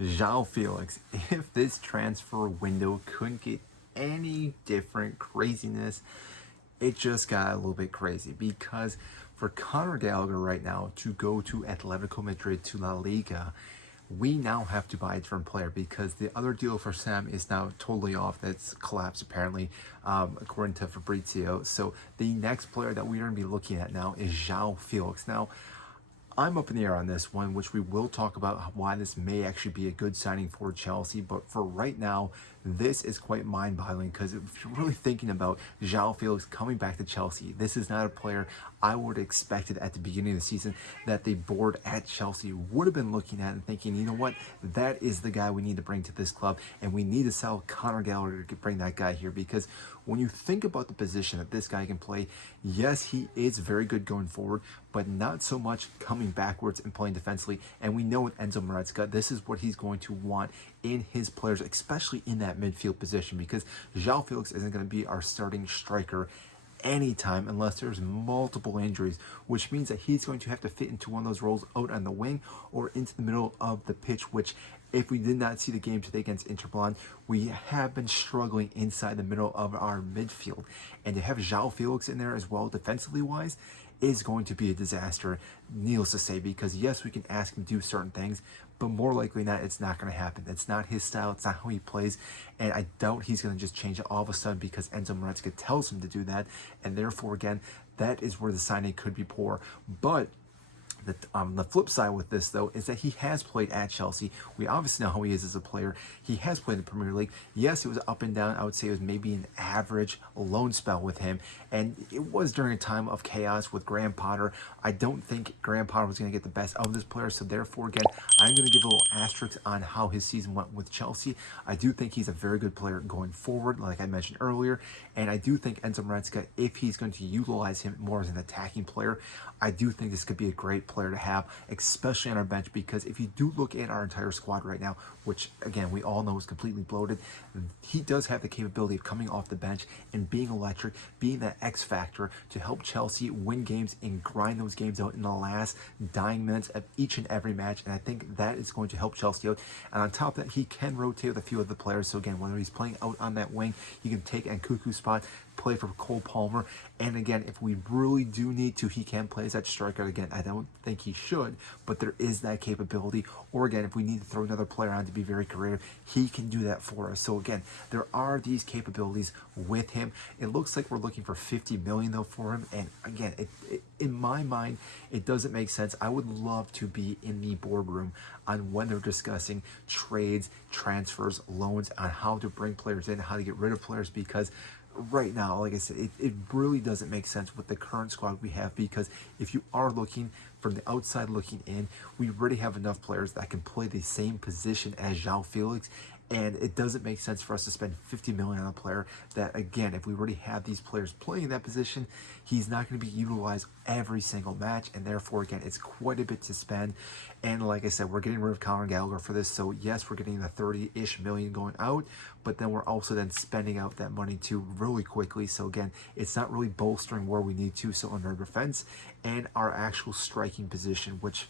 Joao Felix, if this transfer window couldn't get any different craziness, it just got a little bit crazy because for Conor Gallagher right now to go to Atletico Madrid to La Liga, we now have to buy a different player because the other deal for Sam is now totally off. That's collapsed apparently, according to Fabrizio. So the next player that we're going to be looking at now is Joao Felix. Now, I'm up in the air on this one, which we will talk about why this may actually be a good signing for Chelsea. But for right now, this is quite mind-boggling because if you're really thinking about Joao Felix coming back to Chelsea, this is not a player I would have expected at the beginning of the season that the board at Chelsea would have been looking at and thinking, you know what, that is the guy we need to bring to this club, and we need to sell Conor Gallagher to bring that guy here. Because when you think about the position that this guy can play, yes, he is very good going forward, but not so much coming backwards and playing defensively. And we know with Enzo Maresca, this is what he's going to want in his players, especially in that midfield position, because Joao Felix isn't going to be our starting striker anytime unless there's multiple injuries, which means that he's going to have to fit into one of those roles out on the wing or into the middle of the pitch, which if we did not see the game today against Inter Milan, we have been struggling inside the middle of our midfield. And to have Joao Felix in there as well, defensively wise, is going to be a disaster, needless to say, because yes, we can ask him to do certain things, but more likely than not, it's not going to happen. It's not his style. It's not how he plays. And I doubt he's going to just change it all of a sudden because Enzo Maresca tells him to do that. And therefore, again, that is where the signing could be poor. But the flip side with this, though, is that he has played at Chelsea. We obviously know how he is as a player. He has played in the Premier League. Yes, it was up and down. I would say it was maybe an average loan spell with him. And it was during a time of chaos with Graham Potter. I don't think Graham Potter was going to get the best of this player. So therefore, again, I'm going to give a little asterisk on how his season went with Chelsea. I do think he's a very good player going forward, like I mentioned earlier. And I do think Enzo Maresca, if he's going to utilize him more as an attacking player, I do think this could be a great player to have, especially on our bench, because if you do look at our entire squad right now, which again we all know is completely bloated, he does have the capability of coming off the bench and being electric, being that X factor to help Chelsea win games and grind those games out in the last dying minutes of each and every match. And I think that is going to help Chelsea out. And on top of that, he can rotate with a few of the players. So again, whether he's playing out on that wing, he can take Nkuku's spot, play for Cole Palmer, and again, if we really do need to, he can play as that striker. Again, I don't think he should, but there is that capability. Or again, if we need to throw another player on to be very creative, he can do that for us. So again, there are these capabilities with him. It looks like we're looking for 50 million though for him, and again, in my mind, it doesn't make sense. I would love to be in the boardroom on when they're discussing trades, transfers, loans, on how to bring players in, how to get rid of players, because right now, like I said, it really doesn't make sense with the current squad we have, because if you are looking from the outside looking in, we already have enough players that can play the same position as Joao Felix, and it doesn't make sense for us to spend 50 million on a player that, again, if we already have these players playing in that position, he's not going to be utilized every single match, and therefore, again, it's quite a bit to spend. And like I said, we're getting rid of Conor Gallagher for this, so yes, we're getting the 30-ish million going out, but then we're also then spending out that money too really quickly. So again, it's not really bolstering where we need to, so under defense and our actual striking position, which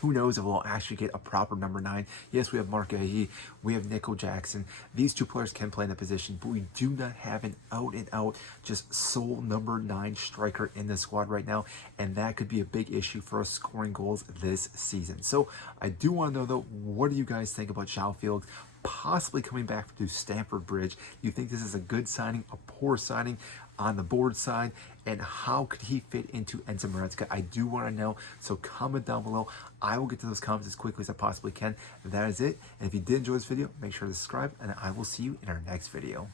who knows if we'll actually get a proper number 9. Yes, we have Mark Ahi, we have Nico Jackson. These two players can play in that position, but we do not have an out-and-out, just sole number 9 striker in the squad right now, and that could be a big issue for us scoring goals this season. So I do want to know, though, what do you guys think about Joao Felix possibly coming back to Stamford Bridge? Do you think this is a good signing, a poor signing on the board side, and how could he fit into Enzo Maresca? I do want to know, so comment down below. I will get to those comments as quickly as I possibly can. That is it, and if you did enjoy this video, make sure to subscribe, and I will see you in our next video.